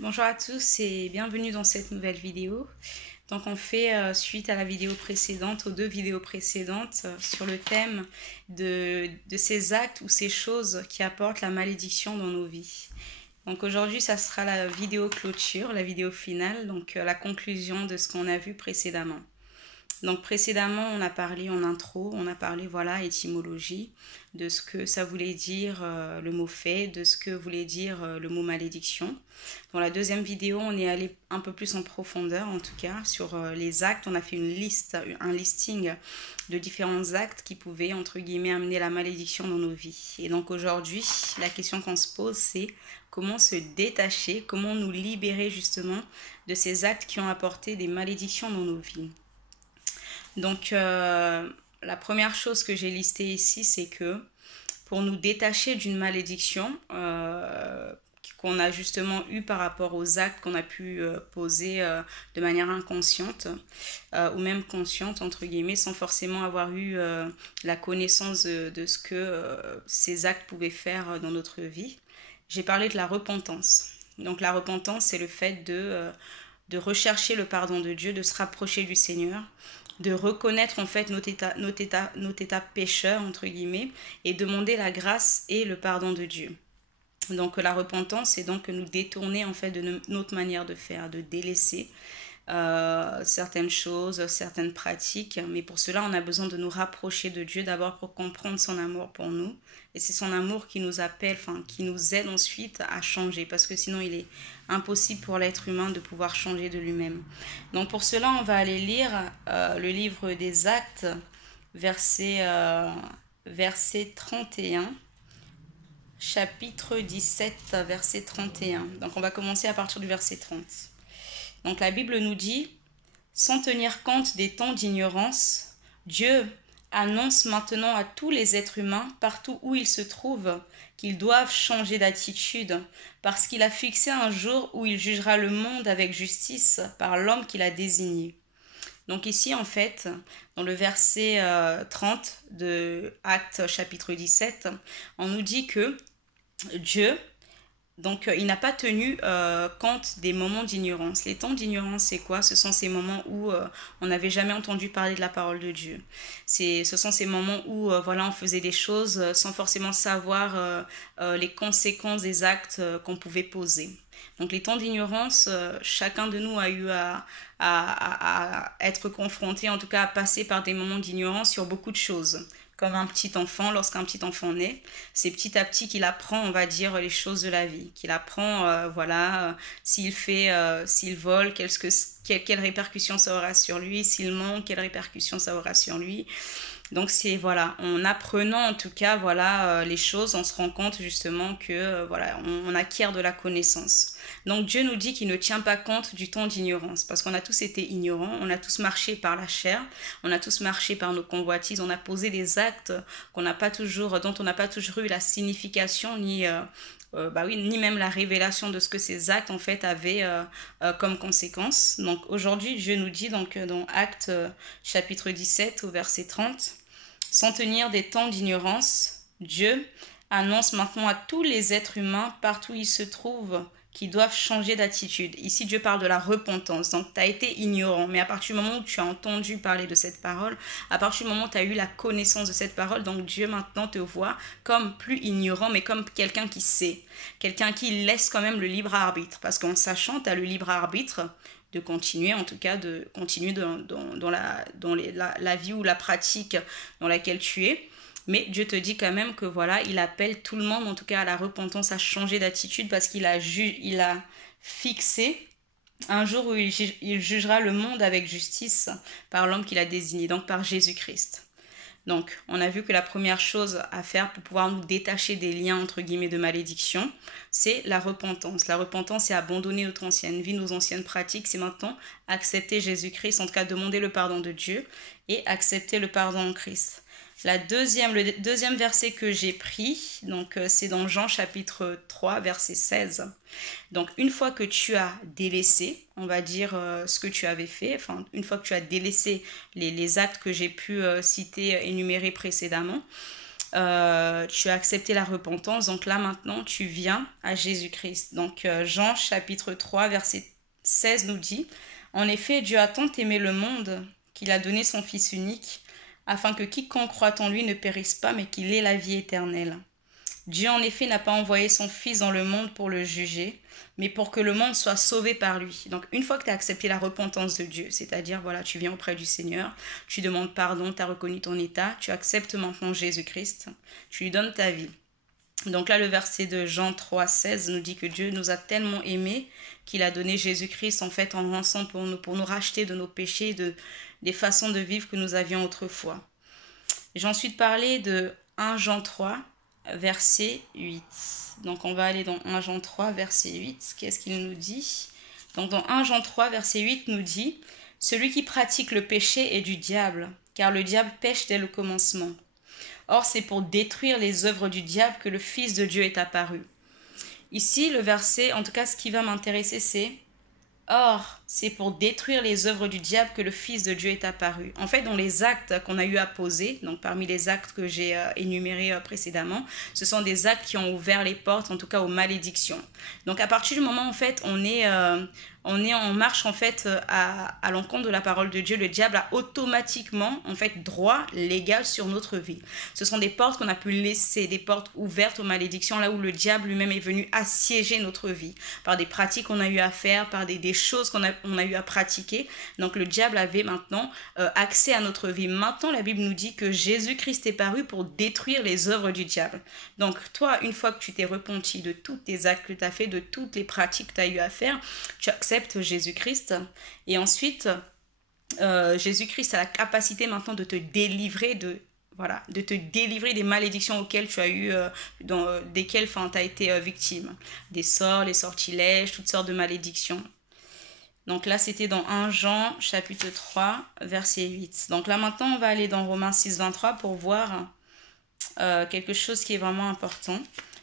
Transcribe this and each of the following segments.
Bonjour à tous et bienvenue dans cette nouvelle vidéo. Donc on fait suite à la vidéo précédente, aux 2 vidéos précédentes, sur le thème de ces actes ou ces choses qui apportent la malédiction dans nos vies. Donc aujourd'hui, ça sera la vidéo clôture, la vidéo finale, donc la conclusion de ce qu'on a vu précédemment. Donc précédemment, on a parlé en intro, on a parlé voilà étymologie, de ce que ça voulait dire le mot fait, de ce que voulait dire le mot malédiction. Dans la deuxième vidéo, on est allé un peu plus en profondeur en tout cas sur les actes. On a fait une liste, un listing de différents actes qui pouvaient entre guillemets amener la malédiction dans nos vies. Et donc aujourd'hui, la question qu'on se pose c'est comment se détacher, comment nous libérer justement de ces actes qui ont apporté des malédictions dans nos vies. Donc, la première chose que j'ai listée ici, c'est que pour nous détacher d'une malédiction qu'on a justement eue par rapport aux actes qu'on a pu poser de manière inconsciente ou même consciente, entre guillemets, sans forcément avoir eu la connaissance de ce que ces actes pouvaient faire dans notre vie, j'ai parlé de la repentance. Donc, la repentance, c'est le fait de rechercher le pardon de Dieu, de se rapprocher du Seigneur, de reconnaître en fait notre état pécheur, entre guillemets, et demander la grâce et le pardon de Dieu. Donc la repentance, c'est donc nous détourner en fait de notre manière de faire, de délaisser certaines choses, certaines pratiques. Mais pour cela, on a besoin de nous rapprocher de Dieu d'abord pour comprendre son amour pour nous. Et c'est son amour qui nous appelle, enfin qui nous aide ensuite à changer. Parce que sinon, il est impossible pour l'être humain de pouvoir changer de lui-même. Donc pour cela, on va aller lire le livre des Actes, verset 31. Chapitre 17, verset 31. Donc on va commencer à partir du verset 30. Donc la Bible nous dit, sans tenir compte des temps d'ignorance, Dieu annonce maintenant à tous les êtres humains, partout où ils se trouvent, qu'ils doivent changer d'attitude, parce qu'il a fixé un jour où il jugera le monde avec justice par l'homme qu'il a désigné. Donc ici, en fait, dans le verset 30 de Actes chapitre 17, on nous dit que Dieu, donc il n'a pas tenu compte des moments d'ignorance. Les temps d'ignorance, c'est quoi? Ce sont ces moments où on n'avait jamais entendu parler de la parole de Dieu. Ce sont ces moments où voilà, on faisait des choses sans forcément savoir les conséquences des actes qu'on pouvait poser. Donc les temps d'ignorance, chacun de nous a eu à être confronté, en tout cas à passer par des moments d'ignorance sur beaucoup de choses. Comme un petit enfant, lorsqu'un petit enfant naît, c'est petit à petit qu'il apprend, on va dire, les choses de la vie. Qu'il apprend, voilà, s'il vole, quelles répercussions ça aura sur lui, s'il ment, quelles répercussions ça aura sur lui. Donc c'est voilà, en apprenant en tout cas voilà les choses, on se rend compte justement que voilà, on acquiert de la connaissance. Donc Dieu nous dit qu'il ne tient pas compte du temps d'ignorance parce qu'on a tous été ignorants, on a tous marché par la chair, on a tous marché par nos convoitises, on a posé des actes dont on n'a pas toujours eu la signification ni même la révélation de ce que ces actes en fait avaient comme conséquence. Donc aujourd'hui Dieu nous dit donc dans Actes chapitre 17 au verset 30, sans tenir des temps d'ignorance, Dieu annonce maintenant à tous les êtres humains partout où ils se trouvent qui doivent changer d'attitude. Ici, Dieu parle de la repentance. Donc, tu as été ignorant, mais à partir du moment où tu as entendu parler de cette parole, à partir du moment où tu as eu la connaissance de cette parole, donc Dieu maintenant te voit comme plus ignorant, mais comme quelqu'un qui sait, quelqu'un qui laisse quand même le libre arbitre. Parce qu'en sachant, tu as le libre arbitre de continuer, en tout cas de continuer dans la vie ou la pratique dans laquelle tu es. Mais Dieu te dit quand même que voilà, il appelle tout le monde, en tout cas à la repentance, à changer d'attitude parce qu'il a fixé un jour où il jugera le monde avec justice par l'homme qu'il a désigné, donc par Jésus-Christ. Donc, on a vu que la première chose à faire pour pouvoir nous détacher des liens, entre guillemets, de malédiction, c'est la repentance. La repentance, c'est abandonner notre ancienne vie, nos anciennes pratiques. C'est maintenant accepter Jésus-Christ, en tout cas demander le pardon de Dieu et accepter le pardon en Christ. Le deuxième verset que j'ai pris, donc c'est dans Jean chapitre 3, verset 16. Donc une fois que tu as délaissé, on va dire ce que tu avais fait, enfin une fois que tu as délaissé les actes que j'ai pu citer, énumérer précédemment, tu as accepté la repentance, donc là maintenant tu viens à Jésus-Christ. Donc Jean chapitre 3 verset 16 nous dit, en effet Dieu a tant aimé le monde qu'il a donné son Fils unique, afin que quiconque croit en lui ne périsse pas, mais qu'il ait la vie éternelle. Dieu en effet n'a pas envoyé son Fils dans le monde pour le juger, mais pour que le monde soit sauvé par lui. Donc une fois que tu as accepté la repentance de Dieu, c'est-à-dire voilà, tu viens auprès du Seigneur, tu demandes pardon, tu as reconnu ton état, tu acceptes maintenant Jésus-Christ, tu lui donnes ta vie. Donc là, le verset de Jean 3,16 nous dit que Dieu nous a tellement aimés qu'il a donné Jésus-Christ en fait en rançon pour nous racheter de nos péchés, des façons de vivre que nous avions autrefois. J'ai ensuite parlé de 1 Jean 3, verset 8. Donc on va aller dans 1 Jean 3, verset 8. Qu'est-ce qu'il nous dit? Donc dans 1 Jean 3, verset 8 nous dit « Celui qui pratique le péché est du diable, car le diable pêche dès le commencement. Or c'est pour détruire les œuvres du diable que le Fils de Dieu est apparu. » Ici, le verset, en tout cas ce qui va m'intéresser, c'est « Or, c'est pour détruire les œuvres du diable que le Fils de Dieu est apparu. » En fait, dans les actes qu'on a eu à poser, donc parmi les actes que j'ai énumérés précédemment, ce sont des actes qui ont ouvert les portes, en tout cas aux malédictions. Donc à partir du moment, en fait, on est en marche en fait à l'encontre de la parole de Dieu, le diable a automatiquement en fait droit légal sur notre vie. Ce sont des portes qu'on a pu laisser, des portes ouvertes aux malédictions, là où le diable lui-même est venu assiéger notre vie par des pratiques qu'on a eu à faire, par des choses qu'on a eu à pratiquer. Donc le diable avait maintenant accès à notre vie. Maintenant, la Bible nous dit que Jésus-Christ est paru pour détruire les œuvres du diable. Donc toi, une fois que tu t'es repenti de tous tes actes que tu as fait, de toutes les pratiques que tu as eu à faire, tu acceptes Jésus-Christ et ensuite Jésus-Christ a la capacité maintenant de te délivrer de te délivrer des malédictions auxquelles tu as eu desquelles tu as été victime, des sorts, les sortilèges, toutes sortes de malédictions. Donc là c'était dans 1 Jean chapitre 3 verset 8. Donc là maintenant on va aller dans Romains 6 23 pour voir quelque chose qui est vraiment important.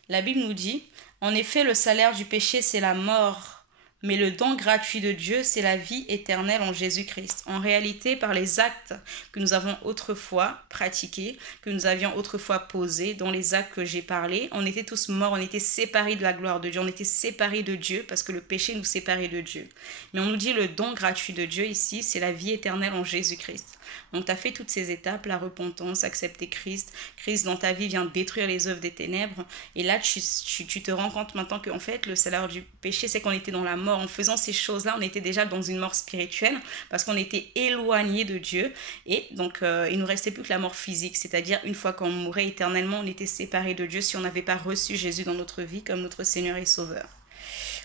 La Bible nous dit en effet le salaire du péché c'est la mort, mais le don gratuit de Dieu, c'est la vie éternelle en Jésus-Christ. En réalité, par les actes que nous avons autrefois pratiqués, que nous avions autrefois posés, dans les actes que j'ai parlé, on était tous morts, on était séparés de la gloire de Dieu, on était séparés de Dieu parce que le péché nous séparait de Dieu. Mais on nous dit le don gratuit de Dieu ici, c'est la vie éternelle en Jésus-Christ. Donc tu as fait toutes ces étapes, la repentance, accepter Christ. Christ dans ta vie vient détruire les œuvres des ténèbres. Et là, tu te rends compte maintenant qu'en fait, le salaire du péché, c'est qu'on était dans la mort. En faisant ces choses-là, on était déjà dans une mort spirituelle parce qu'on était éloigné de Dieu. Et donc, il nous restait plus que la mort physique. C'est-à-dire, une fois qu'on mourait éternellement, on était séparé de Dieu si on n'avait pas reçu Jésus dans notre vie comme notre Seigneur et Sauveur.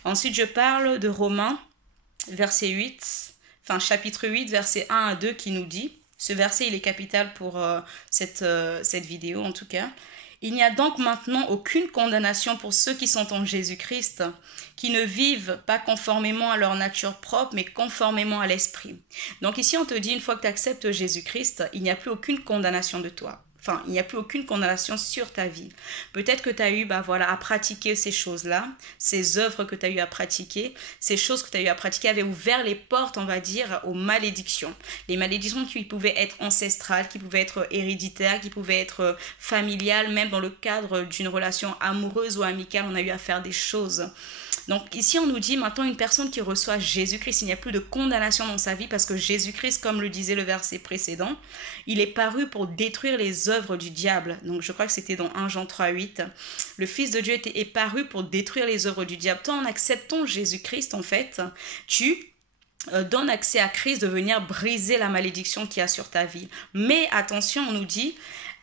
Ensuite, je parle de Romains, verset 8, chapitre 8, verset 1 à 2 qui nous dit, ce verset il est capital pour cette vidéo en tout cas, il n'y a donc maintenant aucune condamnation pour ceux qui sont en Jésus-Christ, qui ne vivent pas conformément à leur nature propre, mais conformément à l'esprit. Donc ici on te dit, une fois que tu acceptes Jésus-Christ, il n'y a plus aucune condamnation de toi. Enfin, il n'y a plus aucune condamnation sur ta vie. Peut-être que tu as eu à pratiquer ces choses-là, ces œuvres que tu as eu à pratiquer, ces choses que tu as eu à pratiquer avaient ouvert les portes, on va dire, aux malédictions. Les malédictions qui pouvaient être ancestrales, qui pouvaient être héréditaires, qui pouvaient être familiales, même dans le cadre d'une relation amoureuse ou amicale, on a eu à faire des choses. Donc ici on nous dit maintenant une personne qui reçoit Jésus-Christ, il n'y a plus de condamnation dans sa vie parce que Jésus-Christ, comme le disait le verset précédent, il est paru pour détruire les œuvres du diable. Donc je crois que c'était dans 1 Jean 3,8. Le Fils de Dieu est paru pour détruire les œuvres du diable. Toi en acceptant Jésus-Christ en fait, tu donnes accès à Christ de venir briser la malédiction qu'il y a sur ta vie. Mais attention, on nous dit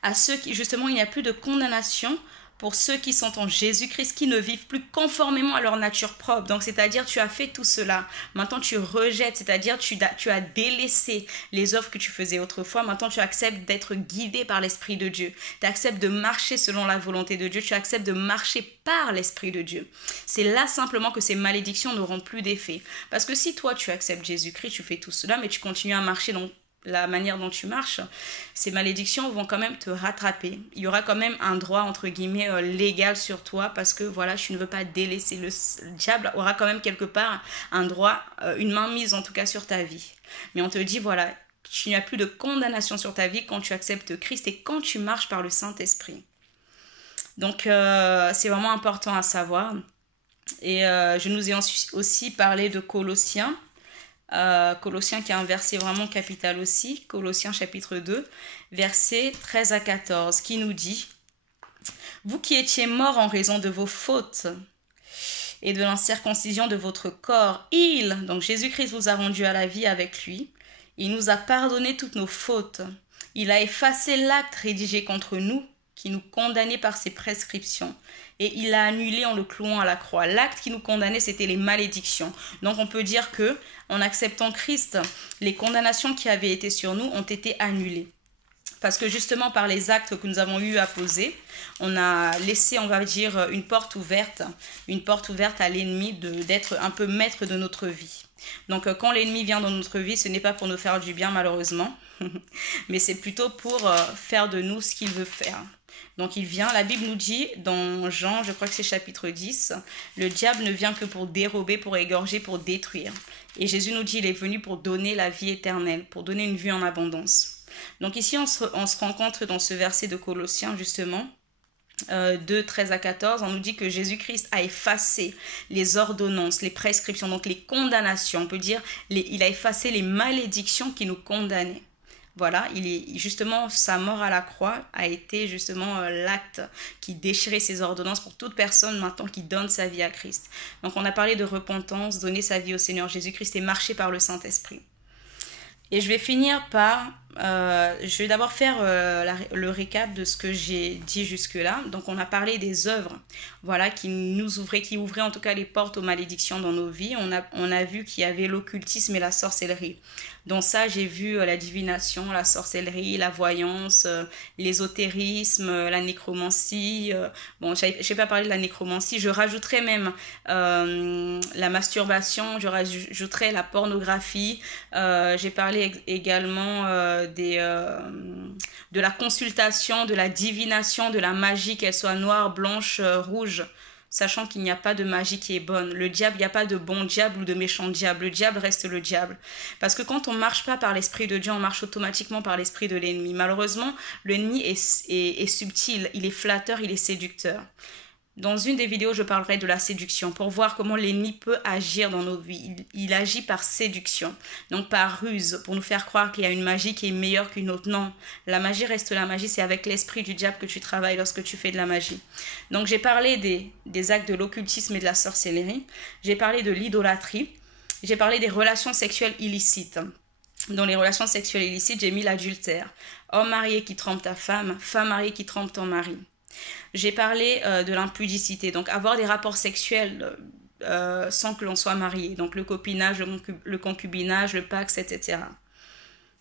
à ceux qui justement il n'y a plus de condamnation pour ceux qui sont en Jésus-Christ, qui ne vivent plus conformément à leur nature propre. Donc, c'est-à-dire, tu as fait tout cela. Maintenant, tu rejettes, c'est-à-dire, tu as délaissé les œuvres que tu faisais autrefois. Maintenant, tu acceptes d'être guidé par l'Esprit de Dieu. Tu acceptes de marcher selon la volonté de Dieu. Tu acceptes de marcher par l'Esprit de Dieu. C'est là simplement que ces malédictions n'auront plus d'effet. Parce que si toi, tu acceptes Jésus-Christ, tu fais tout cela, mais tu continues à marcher dans la manière dont tu marches, ces malédictions vont quand même te rattraper. Il y aura quand même un droit, entre guillemets, légal sur toi parce que, voilà, tu ne veux pas délaisser. Le diable aura quand même quelque part un droit, une mainmise en tout cas sur ta vie. Mais on te dit, voilà, tu n'as plus de condamnation sur ta vie quand tu acceptes Christ et quand tu marches par le Saint-Esprit. Donc, c'est vraiment important à savoir. Et je nous ai aussi parlé de Colossiens. Colossiens qui est un verset vraiment capital aussi. Colossiens chapitre 2, versets 13 à 14, qui nous dit « Vous qui étiez morts en raison de vos fautes et de l'incirconcision de votre corps, donc Jésus-Christ vous a rendu à la vie avec lui. Il nous a pardonné toutes nos fautes. Il a effacé l'acte rédigé contre nous, qui nous condamnait par ses prescriptions, et il l'a annulé en le clouant à la croix. L'acte qui nous condamnait, c'était les malédictions. Donc on peut dire que, en acceptant Christ, les condamnations qui avaient été sur nous ont été annulées. Parce que justement, par les actes que nous avons eu à poser, on a laissé, on va dire, une porte ouverte à l'ennemi d'être un peu maître de notre vie. Donc quand l'ennemi vient dans notre vie, ce n'est pas pour nous faire du bien malheureusement, mais c'est plutôt pour faire de nous ce qu'il veut faire. Donc il vient, la Bible nous dit dans Jean, je crois que c'est chapitre 10, le diable ne vient que pour dérober, pour égorger, pour détruire. Et Jésus nous dit, il est venu pour donner la vie éternelle, pour donner une vie en abondance. Donc ici, on se rencontre dans ce verset de Colossiens justement, 2, 13 à 14, on nous dit que Jésus-Christ a effacé les ordonnances, les prescriptions, donc les condamnations, on peut dire, il a effacé les malédictions qui nous condamnaient. Voilà, justement, sa mort à la croix a été justement l'acte qui déchirait ces ordonnances pour toute personne maintenant qui donne sa vie à Christ. Donc on a parlé de repentance, donner sa vie au Seigneur Jésus-Christ et marcher par le Saint-Esprit. Et je vais finir par, je vais d'abord faire le récap de ce que j'ai dit jusque-là. Donc on a parlé des œuvres, voilà, qui ouvraient en tout cas les portes aux malédictions dans nos vies. On a vu qu'il y avait l'occultisme et la sorcellerie. Dans ça, j'ai vu la divination, la sorcellerie, la voyance, l'ésotérisme, la nécromancie. Bon, je n'ai pas parlé de la nécromancie. Je rajouterais même la masturbation, je rajouterais la pornographie. J'ai parlé également de la consultation, de la divination, de la magie, qu'elle soit noire, blanche, rouge. Sachant qu'il n'y a pas de magie qui est bonne. Le diable, il n'y a pas de bon diable ou de méchant diable. Le diable reste le diable. Parce que quand on ne marche pas par l'esprit de Dieu, on marche automatiquement par l'esprit de l'ennemi. Malheureusement, l'ennemi est subtil, il est flatteur, il est séducteur. Dans une des vidéos, je parlerai de la séduction pour voir comment l'ennemi peut agir dans nos vies. Il agit par séduction, donc par ruse, pour nous faire croire qu'il y a une magie qui est meilleure qu'une autre. Non, la magie reste la magie, c'est avec l'esprit du diable que tu travailles lorsque tu fais de la magie. Donc j'ai parlé des actes de l'occultisme et de la sorcellerie, j'ai parlé de l'idolâtrie, j'ai parlé des relations sexuelles illicites. Dans les relations sexuelles illicites, j'ai mis l'adultère. Homme marié qui trompe ta femme, femme mariée qui trompe ton mari. J'ai parlé de l'impudicité, donc avoir des rapports sexuels sans que l'on soit marié, donc le copinage, le concubinage, le pax, etc.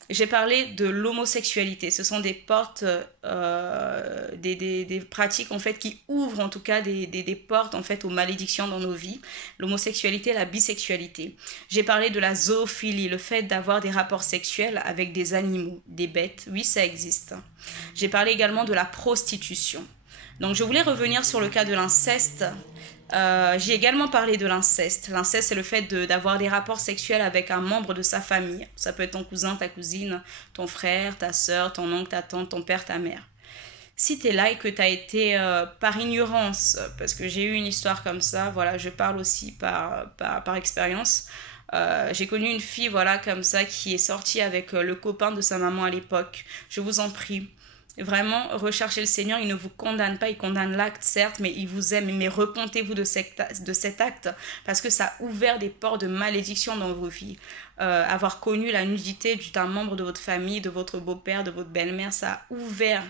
J'ai parlé de l'homosexualité, ce sont des portes, des pratiques en fait qui ouvrent en tout cas des portes en fait aux malédictions dans nos vies, l'homosexualité, la bisexualité. J'ai parlé de la zoophilie, le fait d'avoir des rapports sexuels avec des animaux, des bêtes, oui ça existe. J'ai parlé également de la prostitution. Donc je voulais revenir sur le cas de l'inceste. J'ai également parlé de l'inceste. L'inceste, c'est le fait d'avoir des rapports sexuels avec un membre de sa famille. Ça peut être ton cousin, ta cousine, ton frère, ta soeur, ton oncle, ta tante, ton père, ta mère. Si tu es là et que tu as été par ignorance, parce que j'ai eu une histoire comme ça, voilà, je parle aussi par expérience. J'ai connu une fille, voilà, comme ça, qui est sortie avec le copain de sa maman à l'époque. Je vous en prie. Vraiment, recherchez le Seigneur, il ne vous condamne pas, il condamne l'acte, certes, mais il vous aime. Mais repentez-vous de cet acte, parce que ça a ouvert des portes de malédiction dans vos vies. Avoir connu la nudité d'un membre de votre famille, de votre beau-père, de votre belle-mère, ça a ouvert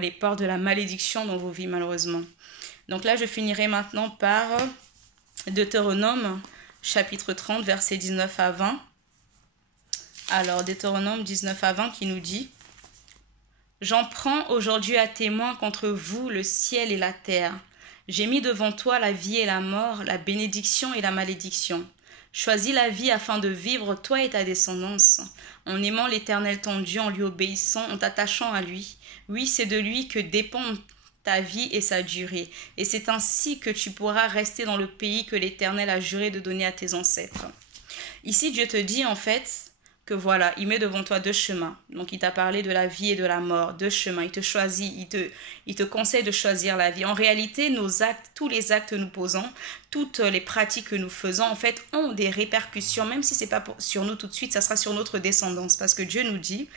les portes de la malédiction dans vos vies, malheureusement. Donc là, je finirai maintenant par Deutéronome, chapitre 30, versets 19 à 20. Alors, Deutéronome 19 à 20 qui nous dit... J'en prends aujourd'hui à témoin contre vous le ciel et la terre. J'ai mis devant toi la vie et la mort, la bénédiction et la malédiction. Choisis la vie afin de vivre, toi et ta descendance, en aimant l'Éternel ton Dieu, en lui obéissant, en t'attachant à lui. Oui, c'est de lui que dépend ta vie et sa durée. Et c'est ainsi que tu pourras rester dans le pays que l'Éternel a juré de donner à tes ancêtres. Ici, Dieu te dit en fait... que voilà, il met devant toi deux chemins. Donc il t'a parlé de la vie et de la mort, deux chemins. Il te choisit, il te conseille de choisir la vie. En réalité, nos actes, tous les actes que nous posons, toutes les pratiques que nous faisons, en fait, ont des répercussions, même si c'est pas sur nous tout de suite, ça sera sur notre descendance. Parce que Dieu nous dit,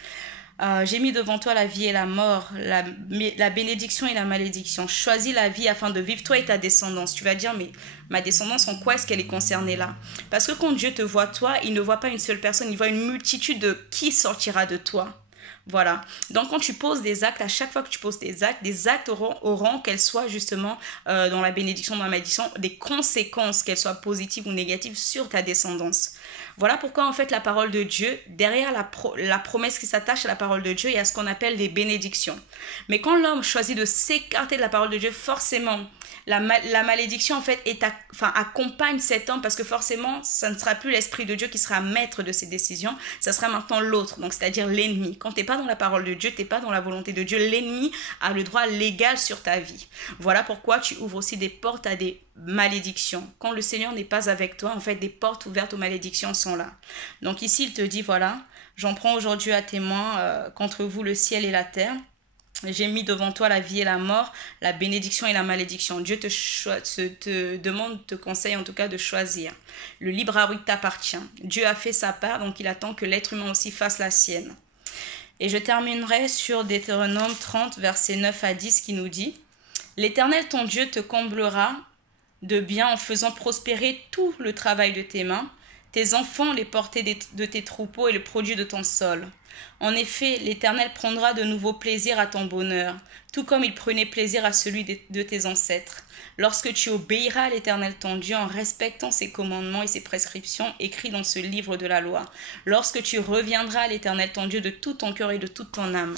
j'ai mis devant toi la vie et la mort, la bénédiction et la malédiction. Choisis la vie afin de vivre, toi et ta descendance. Tu vas dire, mais ma descendance, en quoi est-ce qu'elle est concernée là? Parce que quand Dieu te voit, toi, il ne voit pas une seule personne, il voit une multitude de qui sortira de toi. Voilà. Donc, quand tu poses des actes, à chaque fois que tu poses des actes auront qu'elles soient justement dans la bénédiction, dans la malédiction, des conséquences, qu'elles soient positives ou négatives sur ta descendance. Voilà pourquoi, en fait, la parole de Dieu, derrière la promesse qui s'attache à la parole de Dieu, il y a ce qu'on appelle des bénédictions. Mais quand l'homme choisit de s'écarter de la parole de Dieu, forcément, la malédiction, en fait, accompagne cet homme parce que forcément, ça ne sera plus l'Esprit de Dieu qui sera maître de ses décisions, ça sera maintenant l'autre, donc c'est-à-dire l'ennemi. Quand tu n'es pas dans la parole de Dieu, tu n'es pas dans la volonté de Dieu, l'ennemi a le droit légal sur ta vie. Voilà pourquoi tu ouvres aussi des portes à des malédictions. Quand le Seigneur n'est pas avec toi, en fait, des portes ouvertes aux malédictions sont là. Donc ici, il te dit, voilà, j'en prends aujourd'hui à témoin contre vous le ciel et la terre. J'ai mis devant toi la vie et la mort, la bénédiction et la malédiction. Dieu te demande, te conseille en tout cas de choisir. Le libre arbitre t'appartient. Dieu a fait sa part, donc il attend que l'être humain aussi fasse la sienne. Et je terminerai sur Deutéronome 30, versets 9 à 10 qui nous dit « L'Éternel ton Dieu te comblera de bien en faisant prospérer tout le travail de tes mains, tes enfants, les portées de tes troupeaux et le produit de ton sol. En effet, l'Éternel prendra de nouveaux plaisirs à ton bonheur, tout comme il prenait plaisir à celui de tes ancêtres. Lorsque tu obéiras à l'Éternel ton Dieu en respectant ses commandements et ses prescriptions écrits dans ce livre de la loi, lorsque tu reviendras à l'Éternel ton Dieu de tout ton cœur et de toute ton âme. »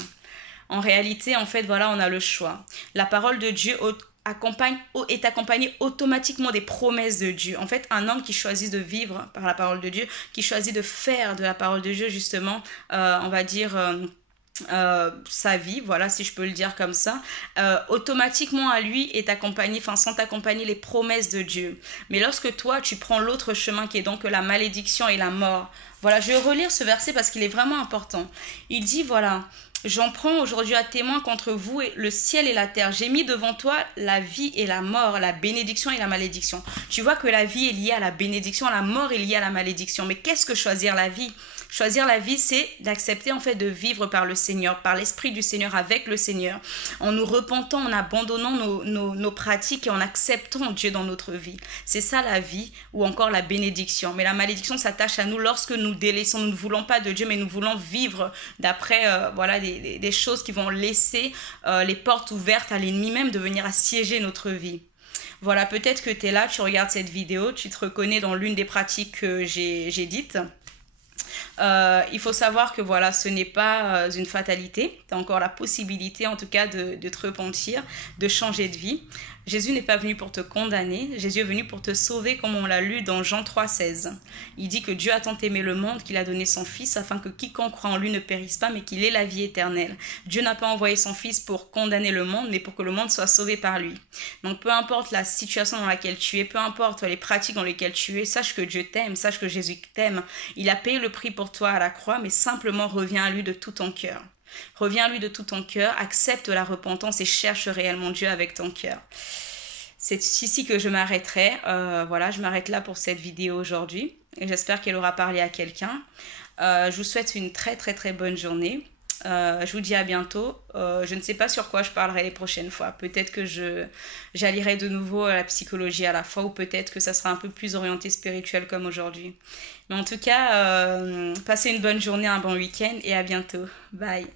En réalité, en fait, voilà, on a le choix. La parole de Dieu est accompagné automatiquement des promesses de Dieu. En fait, un homme qui choisit de vivre par la parole de Dieu, qui choisit de faire de la parole de Dieu justement, on va dire sa vie, voilà, si je peux le dire comme ça, automatiquement à lui sont accompagnées les promesses de Dieu. Mais lorsque toi, tu prends l'autre chemin qui est donc la malédiction et la mort, voilà, je vais relire ce verset parce qu'il est vraiment important. Il dit, voilà, j'en prends aujourd'hui à témoin contre vous le ciel et la terre. J'ai mis devant toi la vie et la mort, la bénédiction et la malédiction. Tu vois que la vie est liée à la bénédiction, la mort est liée à la malédiction. Mais qu'est-ce que choisir la vie ? Choisir la vie, c'est d'accepter en fait de vivre par le Seigneur, par l'Esprit du Seigneur, avec le Seigneur, en nous repentant, en abandonnant nos pratiques et en acceptant Dieu dans notre vie. C'est ça la vie ou encore la bénédiction. Mais la malédiction s'attache à nous lorsque nous délaissons, nous ne voulons pas de Dieu, mais nous voulons vivre d'après des choses qui vont laisser les portes ouvertes à l'ennemi même de venir assiéger notre vie. Voilà, peut-être que tu es là, tu regardes cette vidéo, tu te reconnais dans l'une des pratiques que j'ai dites. Il faut savoir que voilà, ce n'est pas une fatalité. Tu as encore la possibilité en tout cas de te repentir, de changer de vie. Jésus n'est pas venu pour te condamner, Jésus est venu pour te sauver comme on l'a lu dans Jean 3,16. Il dit que Dieu a tant aimé le monde qu'il a donné son Fils afin que quiconque croit en lui ne périsse pas mais qu'il ait la vie éternelle. Dieu n'a pas envoyé son Fils pour condamner le monde mais pour que le monde soit sauvé par lui. Donc peu importe la situation dans laquelle tu es, peu importe les pratiques dans lesquelles tu es, sache que Dieu t'aime, sache que Jésus t'aime. Il a payé le prix pour toi à la croix mais simplement reviens à lui de tout ton cœur. Reviens à lui de tout ton cœur, accepte la repentance et cherche réellement Dieu avec ton cœur. C'est ici que je m'arrêterai. Voilà, je m'arrête là pour cette vidéo aujourd'hui. J'espère qu'elle aura parlé à quelqu'un. Je vous souhaite une très très très bonne journée. Je vous dis à bientôt. Je ne sais pas sur quoi je parlerai les prochaines fois. Peut-être que j'allierai de nouveau à la psychologie à la fois ou peut-être que ça sera un peu plus orienté spirituel comme aujourd'hui. Mais en tout cas, passez une bonne journée, un bon week-end et à bientôt. Bye.